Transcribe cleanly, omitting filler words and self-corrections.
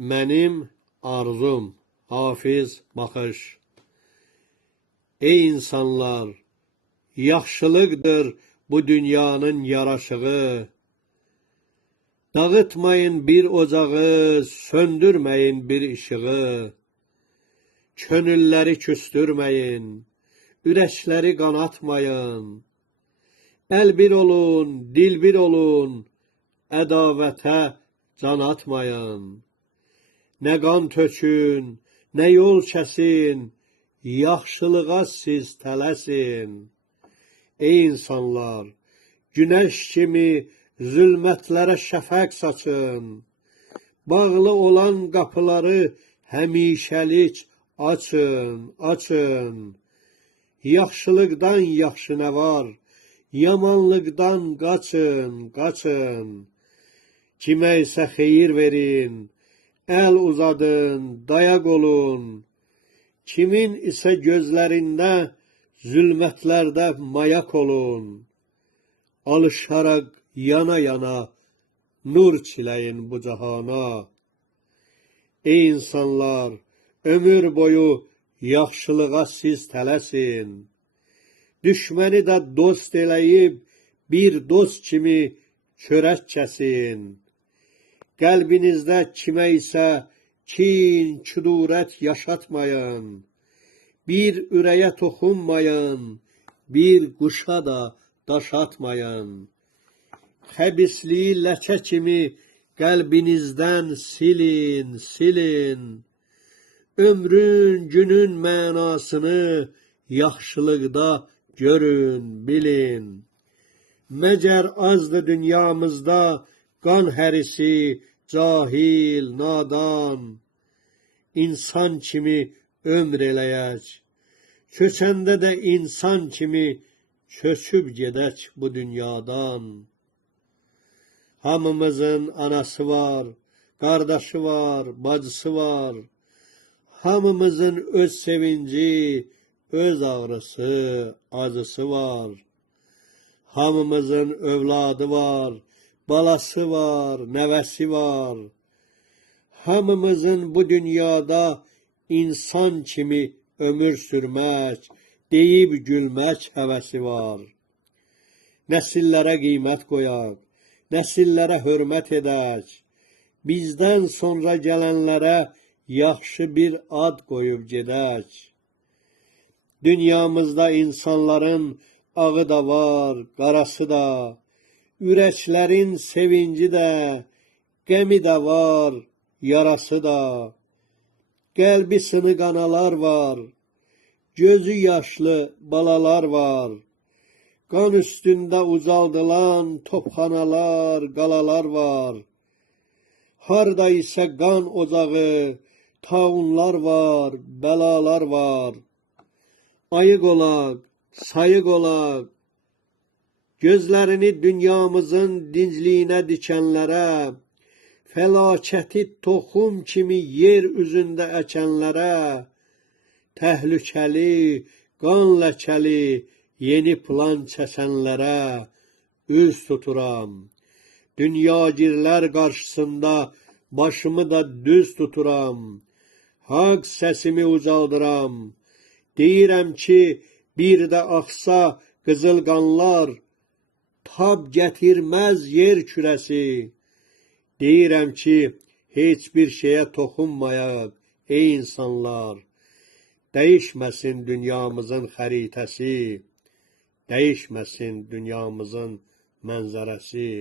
Mənim arzum, Hafiz Baxış. Ey insanlar, yaxşılıqdır bu dünyanın yaraşığı. Dağıtmayın bir ocağı, söndürməyin bir işığı. Könülləri küstürməyin, ürəkləri qanatmayın. Əl bir olun, dil bir olun, ədavətə can atmayın. Nə qan tökün, nə yol kəsin, yaxşılığa siz tələsin. Ey insanlar, günəş kimi zülmətlərə şəfəq saçın. Bağlı olan qapıları həmişəlik açın, açın. Yaxşılıqdan yaxşı nə var, yamanlıqdan qaçın, qaçın. Kimə isə xeyir verin, əl uzadın, dayaq olun. Kimin isə gözlərində zülmətlərdə mayak olun. Alışaraq yana-yana nur çiləyin bu cahana. Ey insanlar, ömür boyu yaxşılığa siz tələsin. Düşməni də dost eləyib bir dost kimi çörək kəsin. Qəlbinizdə kimə isə kin, kudurət yaşatmayın. Bir ürəyə toxunmayın, bir quşa da daş atmayın. Xəbisliyi ləkə kimi qəlbinizdən silin, silin. Ömrün, günün mənasını yaxşılıqda görün, bilin. Məgər azdır dünyamızda qan hərisi, cahil, nadan. İnsan kimi ömr eləyək, köçəndə də insan kimi köçüb gedək bu dünyadan. Hamımızın anası var, qardaşı var, bacısı var. Hamımızın öz sevinci, öz ağrısı, acısı var. Hamımızın övladı var, balası var, nəvəsi var. Hamımızın bu dünyada insan kimi ömür sürmək, deyib gülmək həvəsi var. Nəsillərə qiymət qoyaq, nəsillərə hörmət edək. Bizdən sonra gələnlərə yaxşı bir ad qoyub gedək. Dünyamızda insanların ağı da var, qarası da. Ürəklərin sevinci də, qəmi də var, yarası da. Qəlbi sınıq analar var, gözü yaşlı balalar var. Qan üstündə ucaldılan topxanalar, qalalar var. Harda isə qan ocağı, taunlar var, bəlalar var. Ayıq olaq, sayıq olaq. Gözlərini dünyamızın dincliyinə dikənlərə, fəlakəti toxum kimi yer üzündə əkənlərə, təhlükəli, qan ləkəli, yeni plan çəkənlərə üz tuturam. Dünyagirlər qarşısında başımı da düz tuturam. Haqq səsimi ucaldıram. Deyirəm ki, bir də axsa qızıl qanlar, tab gətirməz yer kürəsi. Deyirəm ki, heç bir şeyə toxunmayaq, ey insanlar. Dəyişməsin dünyamızın xəritəsi, dəyişməsin dünyamızın mənzərəsi.